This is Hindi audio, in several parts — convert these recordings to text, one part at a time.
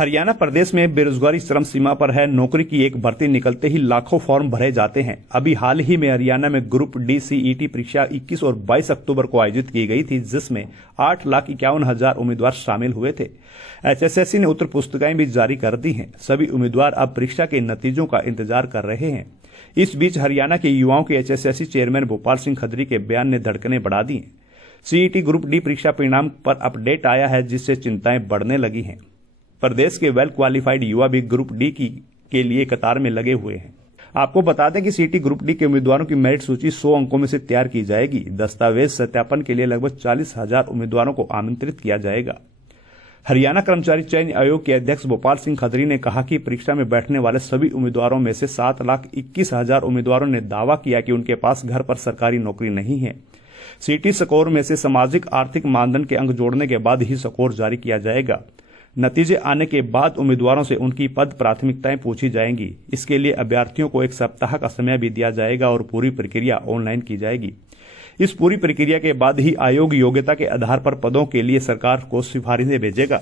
हरियाणा प्रदेश में बेरोजगारी चरम सीमा पर है। नौकरी की एक भर्ती निकलते ही लाखों फॉर्म भरे जाते हैं। अभी हाल ही में हरियाणा में ग्रुप डी सीईटी परीक्षा 21 और 22 अक्टूबर को आयोजित की गई थी, जिसमें 8,51,000 उम्मीदवार शामिल हुए थे। एचएसएससी ने उत्तर पुस्तिकाएं भी जारी कर दी हैं। सभी उम्मीदवार अब परीक्षा के नतीजों का इंतजार कर रहे हैं। इस बीच हरियाणा के युवाओं के एचएसएससी चेयरमैन भोपाल सिंह खत्री के बयान ने धड़कनें बढ़ा दी हैं। सीईटी ग्रुप डी परीक्षा परिणाम पर अपडेट आया है, जिससे चिंताएं बढ़ने लगी हैं। प्रदेश के वेल क्वालिफाइड युवा भी ग्रुप डी के लिए कतार में लगे हुए हैं। आपको बता दें कि सीईटी ग्रुप डी के उम्मीदवारों की मेरिट सूची 100 अंकों में से तैयार की जाएगी। दस्तावेज सत्यापन के लिए लगभग 40,000 उम्मीदवारों को आमंत्रित किया जाएगा। हरियाणा कर्मचारी चयन आयोग के अध्यक्ष भोपाल सिंह खत्री ने कहा कि परीक्षा में बैठने वाले सभी उम्मीदवारों में से 7,21,000 उम्मीदवारों ने दावा किया कि उनके पास घर पर सरकारी नौकरी नहीं है। सीईटी स्कोर में से सामाजिक आर्थिक मानदंड के अंक जोड़ने के बाद ही स्कोर जारी किया जाएगा। नतीजे आने के बाद उम्मीदवारों से उनकी पद प्राथमिकताएं पूछी जाएंगी। इसके लिए अभ्यर्थियों को 1 सप्ताह का समय भी दिया जाएगा और पूरी प्रक्रिया ऑनलाइन की जाएगी। इस पूरी प्रक्रिया के बाद ही आयोग योग्यता के आधार पर पदों के लिए सरकार को सिफारिशें भेजेगा।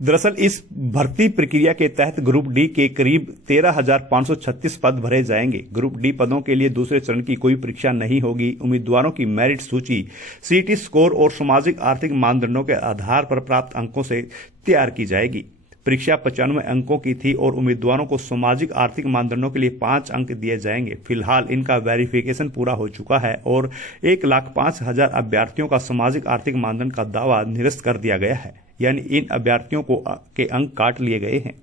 दरअसल इस भर्ती प्रक्रिया के तहत ग्रुप डी के करीब 13,536 पद भरे जाएंगे। ग्रुप डी पदों के लिए दूसरे चरण की कोई परीक्षा नहीं होगी। उम्मीदवारों की मेरिट सूची सीईटी स्कोर और सामाजिक आर्थिक मानदंडों के आधार पर प्राप्त अंकों से तैयार की जाएगी। परीक्षा 95 अंकों की थी और उम्मीदवारों को सामाजिक आर्थिक मानदंडों के लिए 5 अंक दिए जाएंगे। फिलहाल इनका वेरिफिकेशन पूरा हो चुका है और 1,05,000 अभ्यर्थियों का सामाजिक आर्थिक मानदंड का दावा निरस्त कर दिया गया है, यानी इन अभ्यर्थियों के अंक काट लिए गए हैं।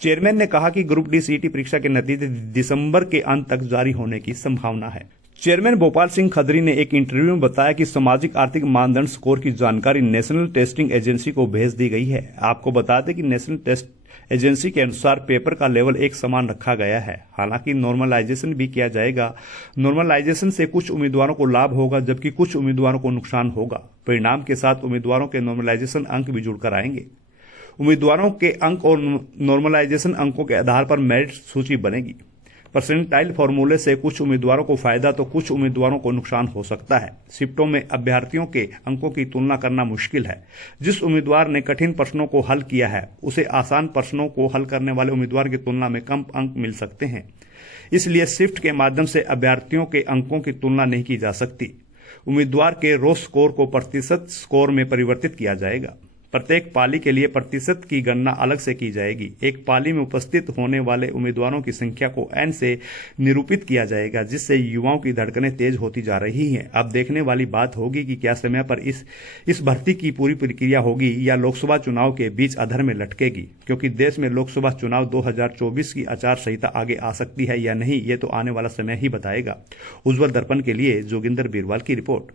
चेयरमैन ने कहा कि ग्रुप डी सीईटी परीक्षा के नतीजे दिसंबर के अंत तक जारी होने की संभावना है। चेयरमैन भोपाल सिंह खत्री ने एक इंटरव्यू में बताया कि सामाजिक आर्थिक मानदंड स्कोर की जानकारी नेशनल टेस्टिंग एजेंसी को भेज दी गई है। आपको बता दें कि नेशनल टेस्ट एजेंसी के अनुसार पेपर का लेवल एक समान रखा गया है। हालांकि नॉर्मलाइजेशन भी किया जाएगा। नॉर्मलाइजेशन से कुछ उम्मीदवारों को लाभ होगा, जबकि कुछ उम्मीदवारों को नुकसान होगा। परिणाम के साथ उम्मीदवारों के नॉर्मलाइजेशन अंक भी जुड़कर आएंगे। उम्मीदवारों के अंक और नॉर्मलाइजेशन अंकों के आधार पर मेरिट सूची बनेगी। परसेंटाइल फॉर्मूले से कुछ उम्मीदवारों को फायदा तो कुछ उम्मीदवारों को नुकसान हो सकता है। शिफ्टों में अभ्यर्थियों के अंकों की तुलना करना मुश्किल है। जिस उम्मीदवार ने कठिन प्रश्नों को हल किया है, उसे आसान प्रश्नों को हल करने वाले उम्मीदवार की तुलना में कम अंक मिल सकते हैं। इसलिए शिफ्ट के माध्यम से अभ्यर्थियों के अंकों की तुलना नहीं की जा सकती। उम्मीदवार के रो स्कोर को प्रतिशत स्कोर में परिवर्तित किया जाएगा। प्रत्येक पाली के लिए प्रतिशत की गणना अलग से की जाएगी। एक पाली में उपस्थित होने वाले उम्मीदवारों की संख्या को n से निरूपित किया जाएगा, जिससे युवाओं की धड़कनें तेज होती जा रही हैं। अब देखने वाली बात होगी कि क्या समय पर इस भर्ती की पूरी प्रक्रिया होगी या लोकसभा चुनाव के बीच अधर में लटकेगी, क्योंकि देश में लोकसभा चुनाव 2024 की आचार संहिता आगे आ सकती है या नहीं, ये तो आने वाला समय ही बताएगा। उज्ज्वल दर्पण के लिए जोगिंदर बीरवाल की रिपोर्ट।